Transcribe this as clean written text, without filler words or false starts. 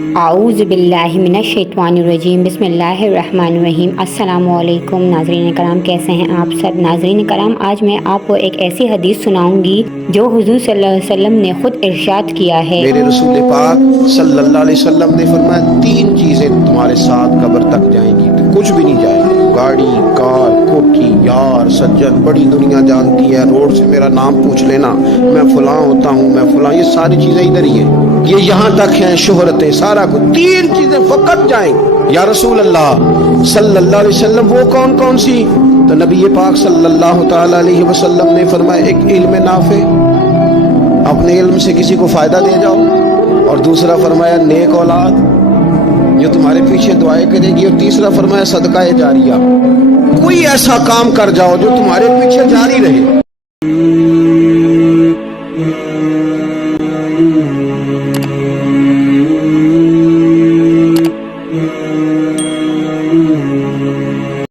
اعوذ باللہ من الشیطان الرجیم، بسم اللہ الرحمن الرحیم۔ السلام علیکم ناظرین کرام، کیسے ہیں آپ سب؟ ناظرین کرام، آج میں آپ کو ایک ایسی حدیث سناؤں گی جو حضور صلی اللہ علیہ وسلم نے خود ارشاد کیا ہے۔ میرے رسول پاک صلی اللہ علیہ وسلم نے فرمایا 3 چیزیں تمہارے ساتھ قبر تک جائیں گی، کچھ بھی نہیں جائے گی۔ گاڑی، کار، کوٹھی، یار، سجن، بڑی دنیا جانتی ہے، روڈ سے میرا نام پوچھ لینا، میں فلاں ہوتا ہوں، میں فلاں، یہ ساری چیزیں ادھر ہی ہیں، یہ یہاں تک ہیں، شہرتیں، سارا کچھ، 3 چیزیں فقط جائیں گی۔ یا رسول اللہ صلی اللہ علیہ وسلم وہ کون کون سی؟ تو نبی پاک صلی اللہ تعالی علیہ وسلم نے فرمایا ایک علم نافع، اپنے علم سے کسی کو فائدہ دے جاؤ، اور دوسرا فرمایا نیک اولاد جو تمہارے پیچھے دعائیں کرے گی، اور تیسرا فرمایا صدقہ جاریہ، کوئی ایسا کام کر جاؤ جو تمہارے پیچھے جاری رہے۔